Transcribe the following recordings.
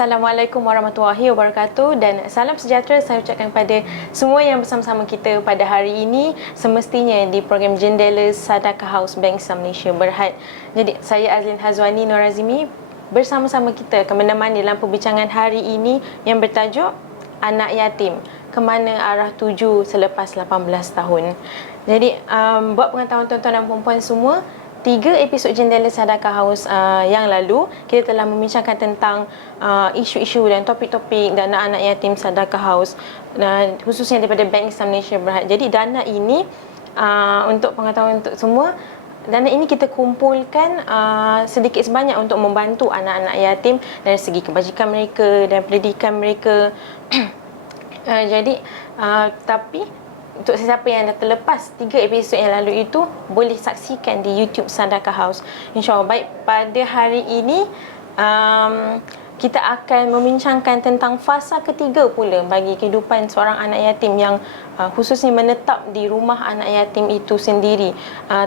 Assalamualaikum warahmatullahi wabarakatuh dan salam sejahtera saya ucapkan kepada semua yang bersama-sama kita pada hari ini, semestinya di program Jendela Sadaqah House Bank Islam Malaysia Berhad. Jadi saya Azlin Hazwani Nur Azimi bersama-sama kita akan menemani dalam perbincangan hari ini yang bertajuk Anak Yatim, ke mana arah tuju selepas 18 tahun. Jadi buat pengetahuan tuan-tuan dan puan-puan semua, 3 episod Jendela Sadaqah House yang lalu kita telah membincangkan tentang isu-isu dan topik-topik dana anak yatim Sadaqah House, khususnya daripada Bank Islam Malaysia Berhad. Jadi dana ini untuk pengetahuan untuk semua, dana ini kita kumpulkan sedikit sebanyak untuk membantu anak-anak yatim dari segi kebajikan mereka dan pendidikan mereka. Tapi untuk sesiapa yang dah terlepas 3 episod yang lalu itu, boleh saksikan di YouTube Sadaqah House. InsyaAllah. Baik, pada hari ini kita akan membincangkan tentang fasa ketiga pula bagi kehidupan seorang anak yatim yang khususnya menetap di rumah anak yatim itu sendiri,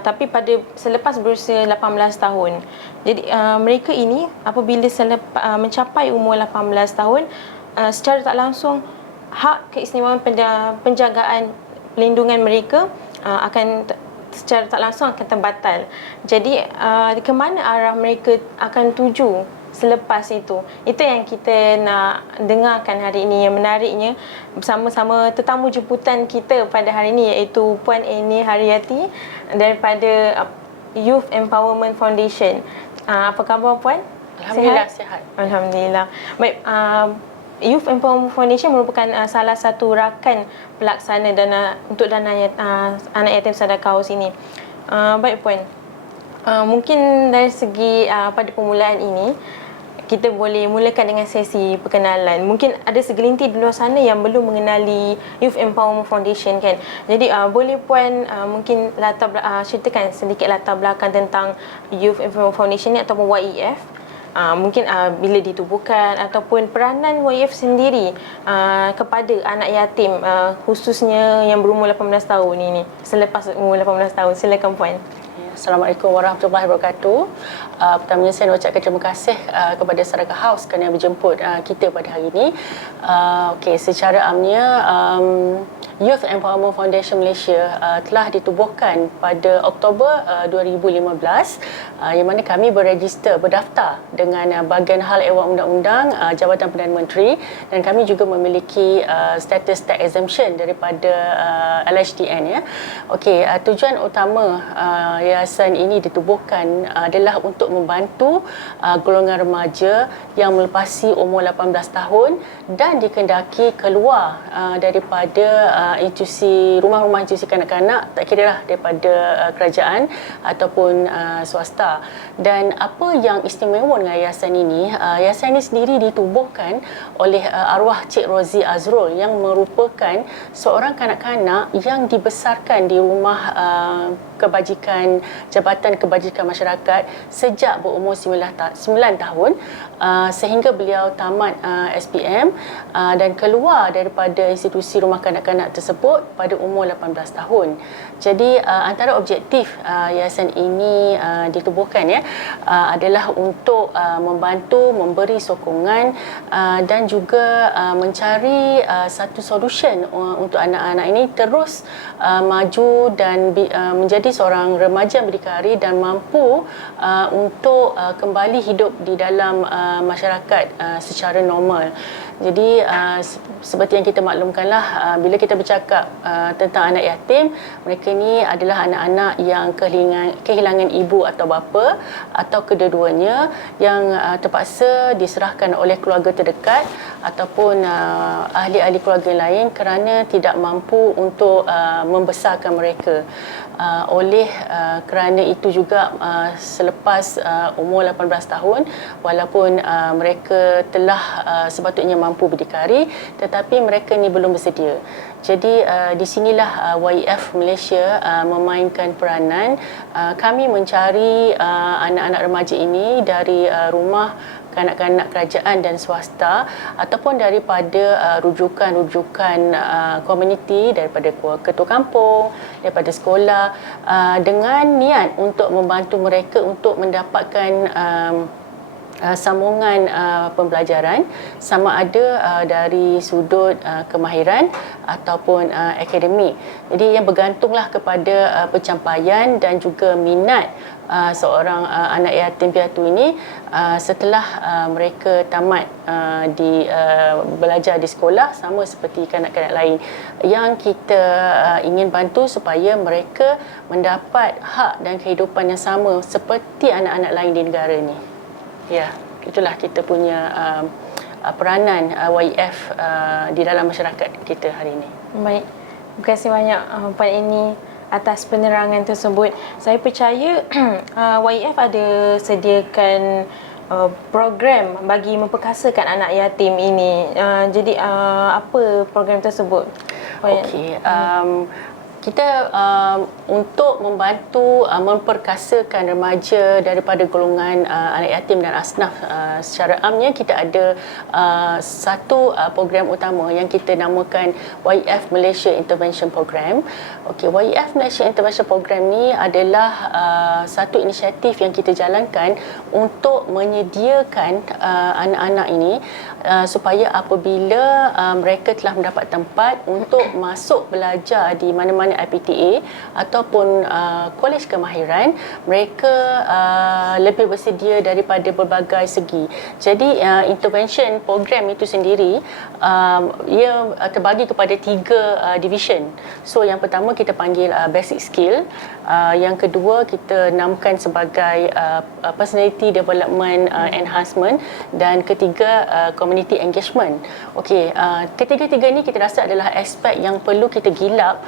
tapi pada selepas berusia 18 tahun. Jadi mereka ini apabila mencapai umur 18 tahun, secara tak langsung hak keistimewaan penjagaan pelindungan mereka akan secara tak langsung akan terbatal. Jadi ke mana arah mereka akan tuju selepas itu? Itu yang kita nak dengarkan hari ini. Yang menariknya, bersama-sama tetamu jemputan kita pada hari ini, iaitu Puan Eni Haryati daripada Youth Empowerment Foundation. Apa khabar Puan? Alhamdulillah sihat. Alhamdulillah. Baik, Youth Empowerment Foundation merupakan salah satu rakan pelaksana untuk dana anak yatim Sadaqah House ini. Baik Puan, mungkin dari segi pada permulaan ini kita boleh mulakan dengan sesi perkenalan. Mungkin ada segelintir di luar sana yang belum mengenali Youth Empowerment Foundation kan. Jadi boleh Puan mungkin ceritakan sedikit latar belakang tentang Youth Empowerment Foundation ni ataupun YEF. Mungkin bila ditubuhkan ataupun peranan YF sendiri kepada anak yatim, khususnya yang berumur 18 tahun ini, selepas umur 18 tahun. Silakan Puan. Assalamualaikum warahmatullahi wabarakatuh. Pertamanya saya nak ucapkan terima kasih kepada Sadaqah House kerana berjemput kita pada hari ini. Secara amnya, Youth Empowerment Foundation Malaysia telah ditubuhkan pada Oktober 2015, yang mana kami berdaftar dengan Bahagian Hal Ehwal Undang-Undang Jabatan Perdana Menteri, dan kami juga memiliki status tax exemption daripada LHDN. Tujuan utama yayasan ini ditubuhkan adalah untuk membantu golongan remaja yang melepasi umur 18 tahun dan dikendaki keluar daripada rumah-rumah institusi kanak-kanak, tak kira lah daripada kerajaan ataupun swasta. Dan apa yang istimewa dengan yayasan ini sendiri ditubuhkan oleh arwah Cik Rozi Azrul, yang merupakan seorang kanak-kanak yang dibesarkan di rumah Jabatan Kebajikan Masyarakat sejak berumur 9 tahun, sehingga beliau tamat SPM dan keluar daripada institusi rumah kanak-kanak tersebut pada umur 18 tahun. Jadi antara objektif yayasan ini ditubuhkan adalah untuk membantu, memberi sokongan dan juga mencari satu solution untuk anak-anak ini terus maju dan menjadi seorang remaja yang berdikari dan mampu untuk kembali hidup di dalam masyarakat secara normal. Jadi seperti yang kita maklumkanlah, bila kita bercakap tentang anak yatim, mereka ni adalah anak-anak yang kehilangan ibu atau bapa atau kedua-duanya, yang terpaksa diserahkan oleh keluarga terdekat ataupun ahli-ahli keluarga lain kerana tidak mampu untuk membesarkan mereka. Kerana itu juga selepas umur 18 tahun, walaupun mereka telah sepatutnya mampu berdikari, tetapi mereka ni belum bersedia. Jadi di sinilah YEF Malaysia memainkan peranan. Kami mencari anak-anak remaja ini dari rumah kanak-kanak kerajaan dan swasta ataupun daripada rujukan-rujukan komuniti, daripada ketua kampung, daripada sekolah, dengan niat untuk membantu mereka untuk mendapatkan sambungan pembelajaran, sama ada dari sudut kemahiran ataupun akademik. Jadi yang bergantunglah kepada pencapaian dan juga minat seorang anak yatim piatu ini setelah mereka tamat belajar di sekolah, sama seperti kanak-kanak lain yang kita ingin bantu supaya mereka mendapat hak dan kehidupan yang sama seperti anak-anak lain di negara ni. Ya, itulah kita punya peranan YF di dalam masyarakat kita hari ini. Baik, terima kasih banyak Puan Eni atas penerangan tersebut. Saya percaya YF ada sediakan program bagi memperkasakan anak yatim ini. Jadi apa program tersebut? Okey, kita untuk membantu memperkasakan remaja daripada golongan anak yatim dan asnaf secara amnya, kita ada satu program utama yang kita namakan YF Malaysia Intervention Program. Okey, YF Malaysia Intervention Program ni adalah satu inisiatif yang kita jalankan untuk menyediakan anak-anak ini supaya apabila mereka telah mendapat tempat untuk masuk belajar di mana-mana IPTA ataupun kolej kemahiran, mereka lebih bersedia daripada berbagai segi. Jadi intervention program itu sendiri ia terbagi kepada 3 division. So yang pertama kita panggil basic skill, yang kedua kita namakan sebagai personality development enhancement, dan ketiga community engagement. Okey, ketiga-tiga ni kita rasa adalah aspek yang perlu kita gilap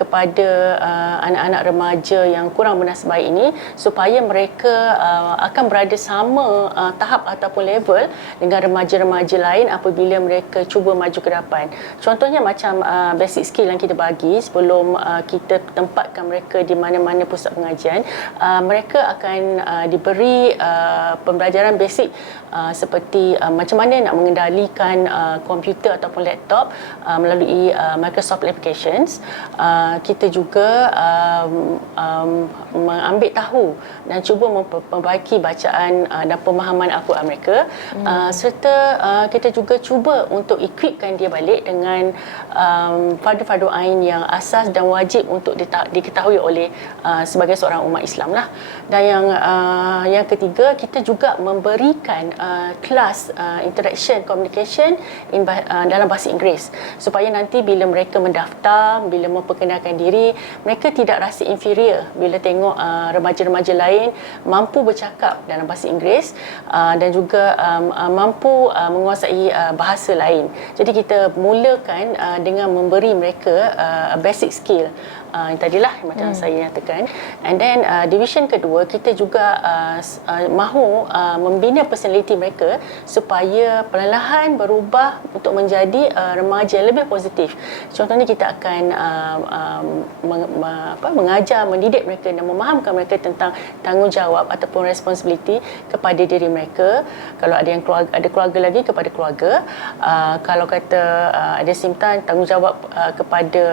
kepada anak-anak remaja yang kurang bernasib baik ini, supaya mereka akan berada sama tahap ataupun level dengan remaja-remaja lain apabila mereka cuba maju ke depan. Contohnya macam basic skill yang kita bagi sebelum kita tempatkan mereka di mana-mana pusat pengajian, mereka akan diberi pembelajaran basic seperti macam mana nak mengendalikan komputer ataupun laptop melalui Microsoft Applications. Kita juga mengambil tahu dan cuba memperbaiki bacaan dan pemahaman Al-Quran mereka, serta kita juga cuba untuk equipkan dia balik dengan fardu-fardu ain yang asas dan wajib untuk diketahui oleh sebagai seorang umat Islam lah. Dan yang ketiga, kita juga memberikan kelas interaction communication dalam bahasa Inggeris, supaya nanti bila mereka mendaftar, bila memperkenalkan diri, mereka tidak rasa inferior bila tengok remaja-remaja lain mampu bercakap dalam bahasa Inggeris dan juga mampu menguasai bahasa lain. Jadi kita mulakan dengan memberi mereka basic skill tadilah macam saya nyatakan. And then division kedua, kita juga mahu membina personality mereka supaya perlahan berubah untuk menjadi remaja yang lebih positif. Contohnya kita akan mengajar, mendidik mereka dan memahamkan mereka tentang tanggungjawab ataupun responsibility kepada diri mereka. Kalau ada yang ada keluarga lagi, kepada keluarga. Kalau kata ada simpan tanggungjawab kepada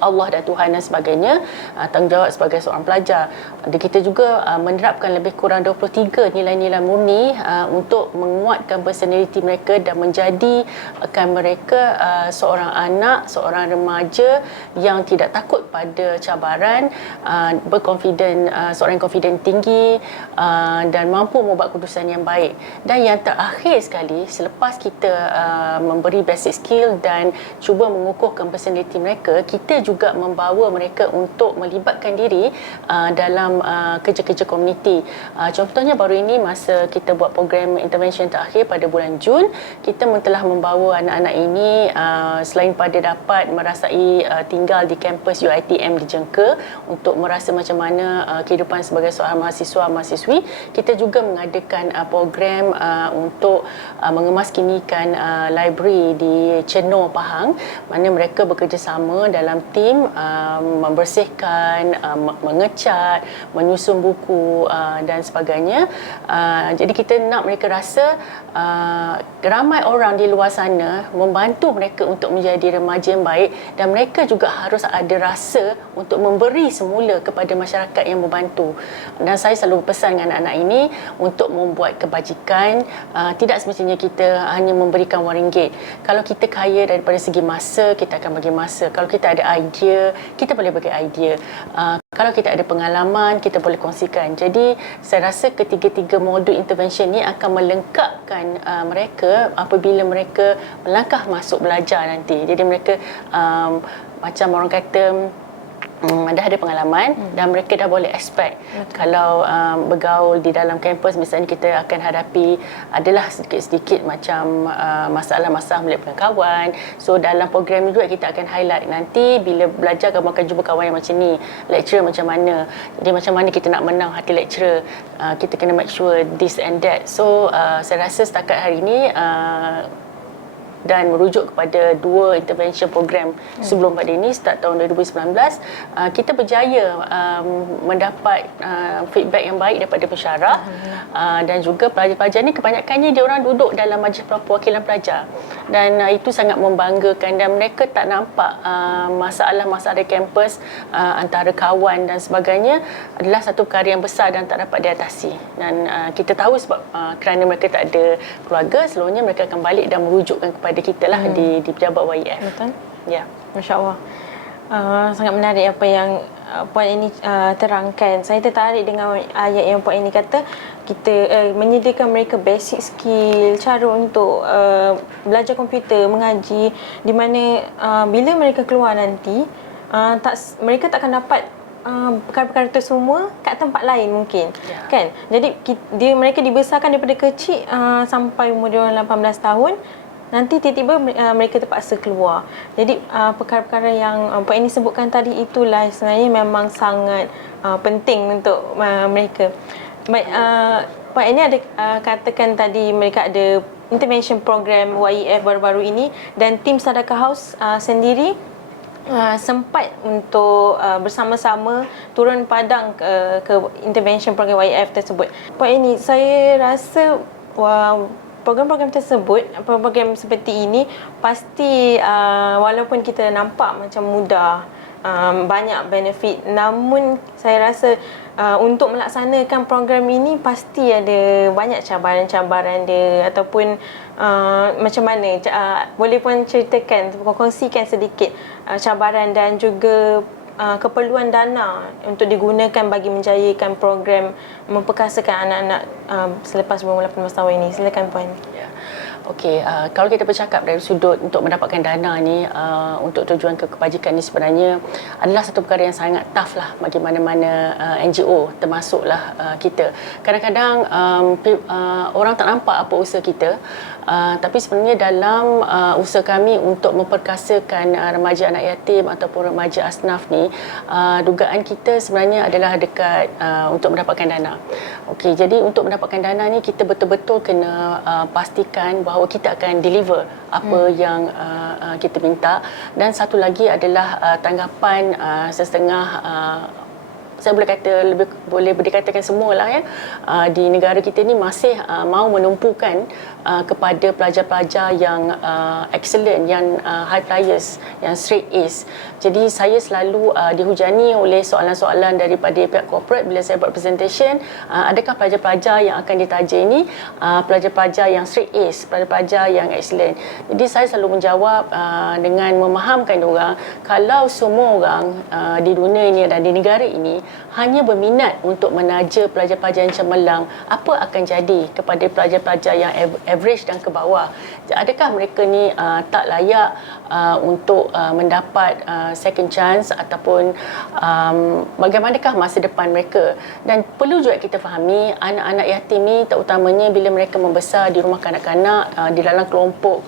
Allah dan Tuhan dan sebagainya, tanggungjawab sebagai seorang pelajar. Kita juga menerapkan lebih kurang 23 nilai-nilai murni untuk menguatkan personality mereka dan menjadikan mereka seorang anak, seorang remaja yang tidak takut pada cabaran, seorang yang confident tinggi dan mampu membuat keputusan yang baik. Dan yang terakhir sekali, selepas kita memberi basic skill dan cuba mengukuhkan personality mereka, kita juga membawa mereka untuk melibatkan diri dalam kerja-kerja komuniti. Contohnya baru ini masa kita buat program intervention terakhir pada bulan Jun, kita telah membawa anak-anak ini selain pada dapat merasai tinggal di kampus UiTM di Jengka untuk merasa macam mana kehidupan sebagai seorang mahasiswa-mahasiswi, kita juga mengadakan program untuk mengemaskinikan library di Cenor, Pahang, mana mereka bekerjasama dalam tim membersihkan, mengecat, menyusun buku dan sebagainya. Jadi kita nak mereka rasa ramai orang di luar sana membantu mereka untuk menjadi remaja yang baik, dan mereka juga harus ada rasa untuk memberi semula kepada masyarakat yang membantu. Dan saya selalu berpesan dengan anak-anak ini untuk membuat kebajikan. Tidak semestinya kita hanya memberikan RM1. Kalau kita kaya daripada segi masa, kita akan bagi masa. Kalau kita ada idea, kita boleh bagi idea. Kalau kita ada pengalaman, kita boleh kongsikan. Jadi saya rasa ketiga-tiga modul intervention ni akan melengkapkan mereka apabila mereka melangkah masuk belajar nanti. Jadi mereka macam orang kata dah ada pengalaman dan mereka dah boleh expect. Kalau bergaul di dalam kampus, misalnya kita akan hadapi adalah sedikit-sedikit macam masalah-masalah melihat dengan kawan. So dalam program ni juga kita akan highlight nanti bila belajar kamu akan jumpa kawan yang macam ni, lecturer macam mana. Jadi macam mana kita nak menang hati lecturer, kita kena make sure this and that. So saya rasa setakat hari ni dan merujuk kepada 2 intervention program sebelum pada ini start tahun 2019, kita berjaya mendapat feedback yang baik daripada pensyarah, dan juga pelajar-pelajar ni kebanyakannya dia orang duduk dalam majlis perwakilan pelajar, dan itu sangat membanggakan, dan mereka tak nampak masalah-masalah di kampus antara kawan dan sebagainya adalah satu perkara yang besar dan tak dapat diatasi. Dan kita tahu sebab kerana mereka tak ada keluarga, selalunya mereka akan balik dan merujukkan kepada kita lah di pejabat YEF. Betul. Ya. Masya Allah. Sangat menarik apa yang Puan ini terangkan. Saya tertarik dengan ayat yang Puan ini kata kita menyediakan mereka basic skill, cara untuk belajar komputer, mengaji, di mana bila mereka keluar nanti mereka tak akan dapat perkara-perkara itu semua kat tempat lain mungkin, kan? Jadi mereka dibesarkan daripada kecil sampai umur dia 18 tahun. Nanti tiba-tiba mereka terpaksa keluar. Jadi perkara-perkara yang Puan ini sebutkan tadi itulah sebenarnya memang sangat penting untuk mereka. Baik, Puan ini ada katakan tadi mereka ada intervention program YEF baru-baru ini, dan tim Sadaqah House sendiri sempat untuk bersama-sama turun padang ke intervention program YEF tersebut. Puan ini, saya rasa program-program tersebut, program seperti ini pasti walaupun kita nampak macam mudah, banyak benefit, namun saya rasa untuk melaksanakan program ini pasti ada banyak cabaran-cabaran dia, ataupun macam mana, boleh pun ceritakan, kongsikan sedikit cabaran dan juga keperluan dana untuk digunakan bagi menjayakan program memperkasakan anak-anak selepas berumur 18 tahun ini. Silakan Puan. Ya. Okey, kalau kita bercakap dari sudut untuk mendapatkan dana ni untuk tujuan kebajikan ni, sebenarnya adalah satu perkara yang sangat tough lah bagi mana-mana NGO, termasuklah kita. Kadang-kadang orang tak nampak apa usaha kita, tapi sebenarnya dalam usaha kami untuk memperkasakan remaja anak yatim ataupun remaja asnaf ni, dugaan kita sebenarnya adalah dekat untuk mendapatkan dana. Okey, jadi untuk mendapatkan dana ni kita betul-betul kena pastikan bahawa kita akan deliver apa yang kita minta. Dan satu lagi adalah tanggapan setengah, saya boleh kata boleh dikatakan semualah ya, di negara kita ni masih mahu menumpukan kepada pelajar-pelajar yang excellent, yang high flyers, yang straight A's. Jadi saya selalu dihujani oleh soalan-soalan daripada pihak corporate bila saya buat presentation, adakah pelajar-pelajar yang akan ditaja ini pelajar-pelajar yang straight A's, pelajar-pelajar yang excellent. Jadi saya selalu menjawab dengan memahamkan diorang, kalau semua orang di dunia ini dan di negara ini hanya berminat untuk menaja pelajar-pelajar yang cemerlang, apa akan jadi kepada pelajar-pelajar yang average dan ke bawah? Adakah mereka ni tak layak untuk mendapat second chance, ataupun bagaimanakah masa depan mereka? Dan perlu juga kita fahami, anak-anak yatim ni terutamanya bila mereka membesar di rumah kanak-kanak, di dalam kelompok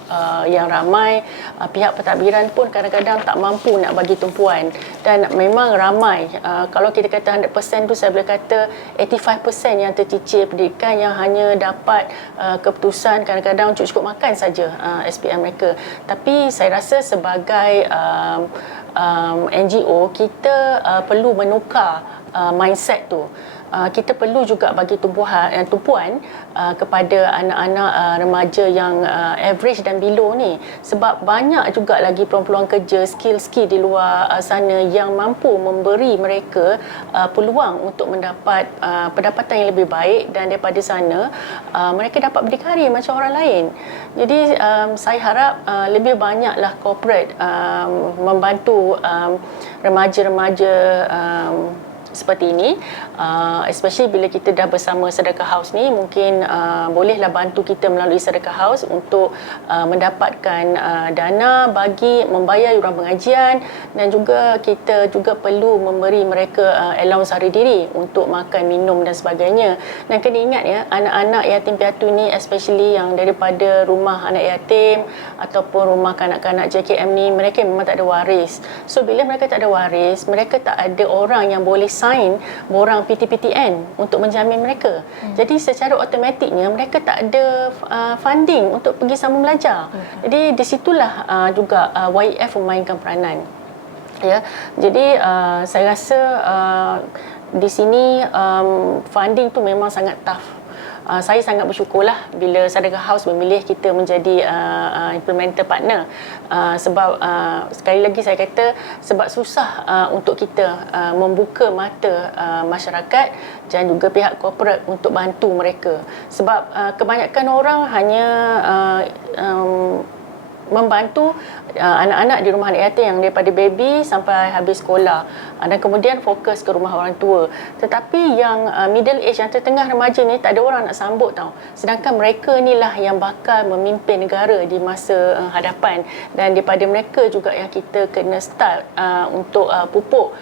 yang ramai, pihak pentadbiran pun kadang-kadang tak mampu nak bagi tumpuan. Dan memang ramai, kalau kita kata 100% tu, saya boleh kata 85% yang tercicir pendidikan yang hanya dapat keputusan kadang-kadang cukup makan saja SPM mereka. Tapi saya rasa sebagai NGO, kita perlu menukar mindset tu. Kita perlu juga bagi tumpuan kepada anak-anak remaja yang average dan below ni, sebab banyak juga lagi peluang-peluang kerja, skill-skill di luar sana yang mampu memberi mereka peluang untuk mendapat pendapatan yang lebih baik, dan daripada sana mereka dapat berdikari macam orang lain. Jadi saya harap lebih banyaklah corporate membantu remaja-remaja seperti ini, especially bila kita dah bersama Sedekah House ni, mungkin bolehlah bantu kita melalui Sedekah House untuk mendapatkan dana bagi membayar yuran pengajian, dan juga kita juga perlu memberi mereka allowance hari diri untuk makan, minum dan sebagainya. Dan kena ingat ya, anak-anak yatim piatu ni, especially yang daripada rumah anak yatim ataupun rumah kanak-kanak JKM ni, mereka memang tak ada waris. So bila mereka tak ada waris, mereka tak ada orang yang boleh sign borang PTPTN untuk menjamin mereka. Jadi secara automatiknya mereka tak ada funding untuk pergi sambung belajar. Jadi di situlah juga YF memainkan peranan. Ya. Jadi saya rasa di sini funding tu memang sangat tough. Saya sangat bersyukurlah bila Sedekah House memilih kita menjadi implementer partner, sebab sekali lagi saya kata, sebab susah untuk kita membuka mata masyarakat dan juga pihak korporat untuk bantu mereka, sebab kebanyakan orang hanya membantu anak-anak di rumah anak yatim yang daripada baby sampai habis sekolah, dan kemudian fokus ke rumah orang tua. Tetapi yang middle age, yang tertengah remaja ni, tak ada orang nak sambut tau. Sedangkan mereka inilah yang bakal memimpin negara di masa hadapan, dan daripada mereka juga yang kita kena start untuk pupuk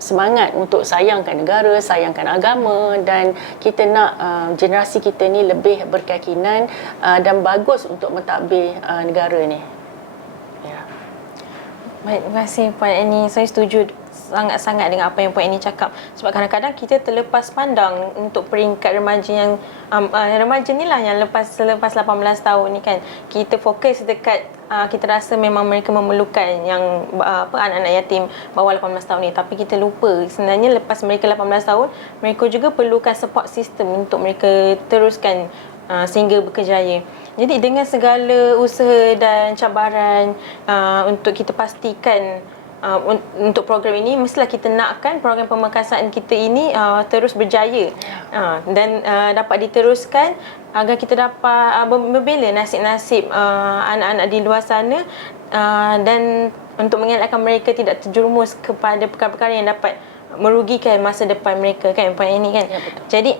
semangat untuk sayangkan negara, sayangkan agama, dan kita nak generasi kita ni lebih berkeyakinan dan bagus untuk mentadbir negara ni. Ya. Baik, terima kasih Puan Annie. Saya setuju sangat-sangat dengan apa yang Puan Annie cakap, sebab kadang-kadang kita terlepas pandang untuk peringkat remaja yang remaja ni lah yang selepas 18 tahun ni kan, kita fokus dekat kita rasa memang mereka memerlukan yang anak-anak yatim bawah 18 tahun ni, tapi kita lupa sebenarnya lepas mereka 18 tahun mereka juga perlukan support system untuk mereka teruskan sehingga berkejaya. Jadi dengan segala usaha dan cabaran untuk kita pastikan untuk program ini, mestilah kita nakkan program pemekasan kita ini terus berjaya dan dapat diteruskan agar kita dapat membela nasib-nasib anak-anak di luar sana, dan untuk mengelakkan mereka tidak terjerumus kepada perkara-perkara yang dapat merugikan masa depan mereka kan Puan Annie kan. Ya, betul. Jadi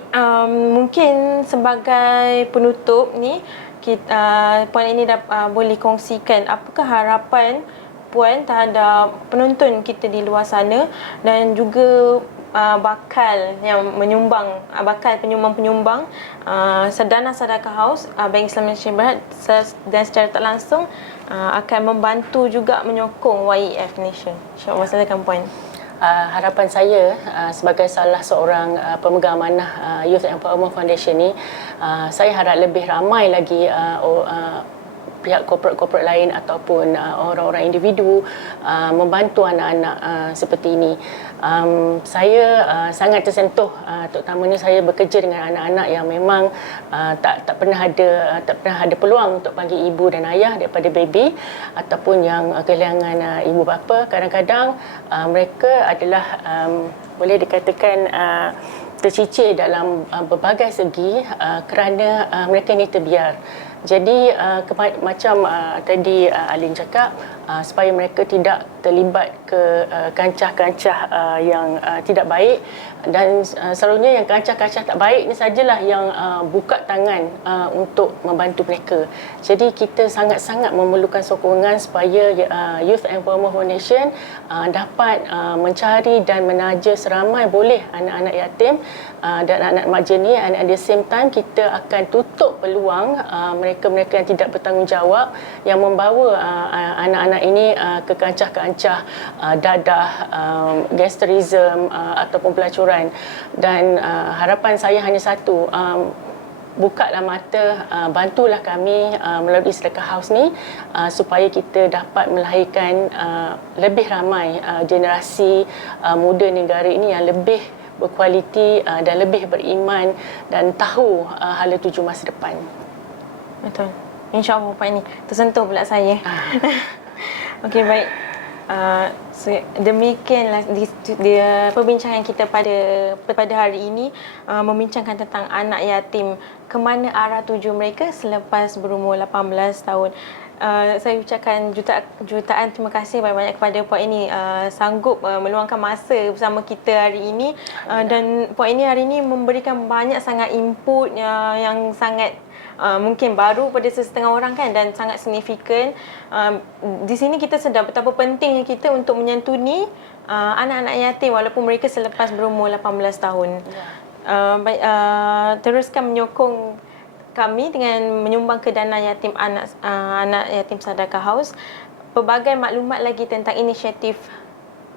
mungkin sebagai penutup ni kita Puan Annie boleh kongsikan apakah harapan Puan terhadap penonton kita di luar sana, dan juga bakal yang menyumbang, bakal penyumbang-penyumbang dana Sedekah House Bank Islam Malaysia Berhad, dan secara tak langsung akan membantu juga menyokong YEF Nation. InsyaAllah, silakan Puan. Harapan saya sebagai salah seorang pemegang amanah Youth Empowerment Foundation ni, saya harap lebih ramai lagi pihak korporat lain ataupun orang-orang individu membantu anak-anak seperti ini. Saya sangat tersentuh, terutamanya saya bekerja dengan anak-anak yang memang tak pernah ada peluang untuk panggil ibu dan ayah daripada baby, ataupun yang kehilangan ibu bapa. Kadang-kadang mereka adalah boleh dikatakan tercicir dalam berbagai segi kerana mereka ni terbiar. Jadi macam tadi Alin cakap, supaya mereka tidak terlibat ke kancah-kancah yang tidak baik, dan selalunya yang kancah-kancah tak baik ni sajalah yang buka tangan untuk membantu mereka. Jadi kita sangat-sangat memerlukan sokongan supaya Youth Empowerment Foundation dapat mencari dan menaja seramai boleh anak-anak yatim dan anak-anak remaja ni, and at the same time kita akan tutup peluang mereka-mereka yang tidak bertanggungjawab yang membawa anak-anak ini ke kancah-kancah dadah, gangsterism ataupun pelacuran. Dan harapan saya hanya satu, bukalah mata, bantulah kami melalui Sedekah House ni supaya kita dapat melahirkan lebih ramai generasi muda negara ini yang lebih berkualiti dan lebih beriman dan tahu hala tuju masa depan. Betul. InsyaAllah Pak ini tersentuh pula saya. Okey, baik. Demikianlah perbincangan kita pada hari ini, membincangkan tentang anak yatim, ke mana arah tuju mereka selepas berumur 18 tahun. Saya ucapkan jutaan terima kasih banyak-banyak kepada Puan ini sanggup meluangkan masa bersama kita hari ini, dan Puan ini hari ini memberikan banyak sangat input yang sangat mungkin baru pada sesetengah orang kan, dan sangat signifikan. Di sini kita sedar betapa pentingnya kita untuk menyantuni anak-anak yatim walaupun mereka selepas berumur 18 tahun. Teruskan menyokong kami dengan menyumbang ke dana yatim anak yatim Sedekah House. Pelbagai maklumat lagi tentang inisiatif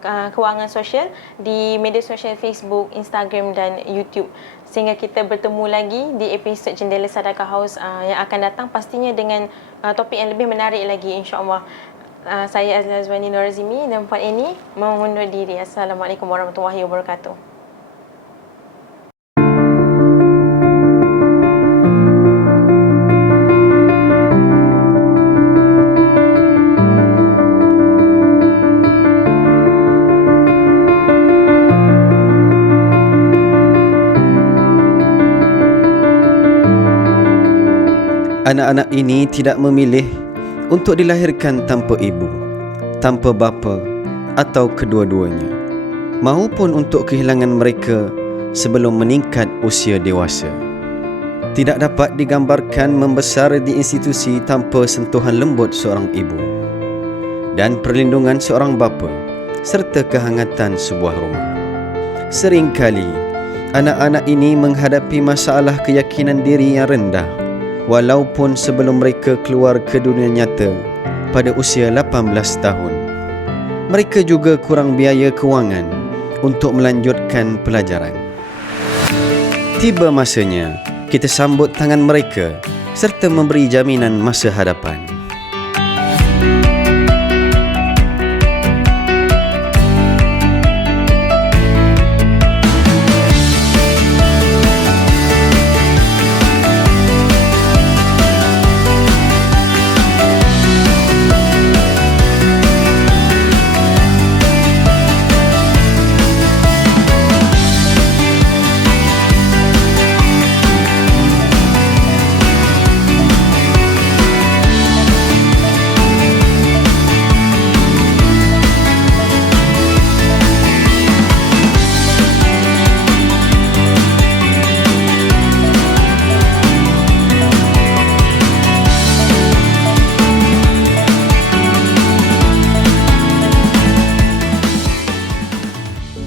kewangan sosial di media sosial Facebook, Instagram dan YouTube. Sehingga kita bertemu lagi di episod Jendela Sedekah House yang akan datang, pastinya dengan topik yang lebih menarik lagi, insya-Allah. Saya Azla Azwani Norazimi dan Puan Eni mengundur diri. Assalamualaikum warahmatullahi wabarakatuh. Anak-anak ini tidak memilih untuk dilahirkan tanpa ibu, tanpa bapa atau kedua-duanya, maupun untuk kehilangan mereka sebelum meningkat usia dewasa. Tidak dapat digambarkan membesar di institusi tanpa sentuhan lembut seorang ibu dan perlindungan seorang bapa serta kehangatan sebuah rumah. Seringkali anak-anak ini menghadapi masalah keyakinan diri yang rendah walaupun sebelum mereka keluar ke dunia nyata pada usia 18 tahun. Mereka juga kurang biaya kewangan untuk melanjutkan pelajaran. Tiba masanya kita sambut tangan mereka serta memberi jaminan masa hadapan.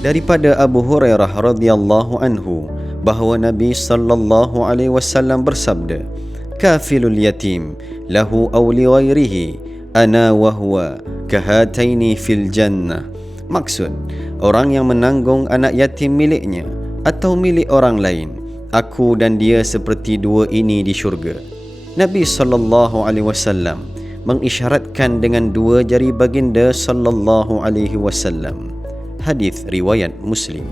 Daripada Abu Hurairah radhiyallahu anhu bahawa Nabi sallallahu alaihi wasallam bersabda, "Kafilul yatim lahu aw li ghairihi ana wa huwa kahataini fil jannah." Maksud, orang yang menanggung anak yatim miliknya atau milik orang lain, aku dan dia seperti dua ini di syurga. Nabi sallallahu alaihi wasallam mengisyaratkan dengan dua jari baginda sallallahu alaihi wasallam. Hadis riwayat Muslim.